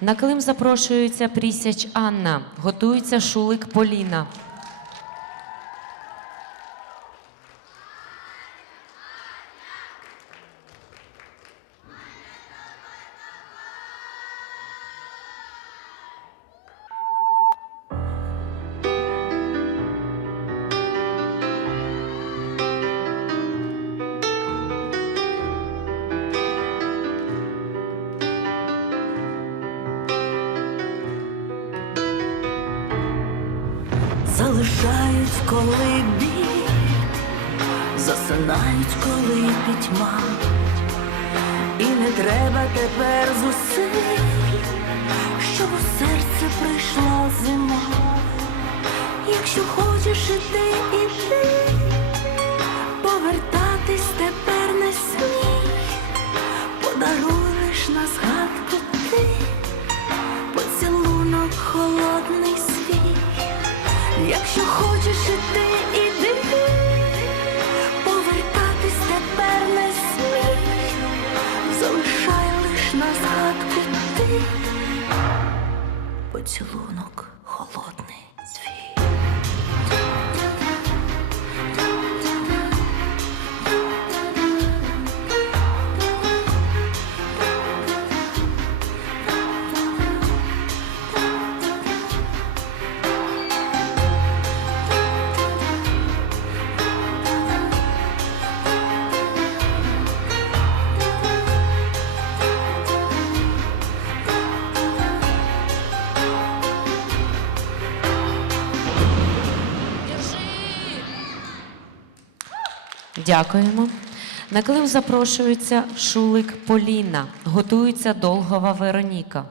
На Клим запрошується Прісяч Анна. Готується Шулик Поліна. Залишають, коли біль, засинають, коли пітьма, і не треба тепер зусиль, щоб у серце прийшла зима. Якщо хочеш іти, Якщо хочеш іти, іди, повертатись тепер не смій, залишай лиш на згадку ти, поцілунок Дякуємо. На клим запрошується Шулик Поліна. Готується Долгова Вероніка.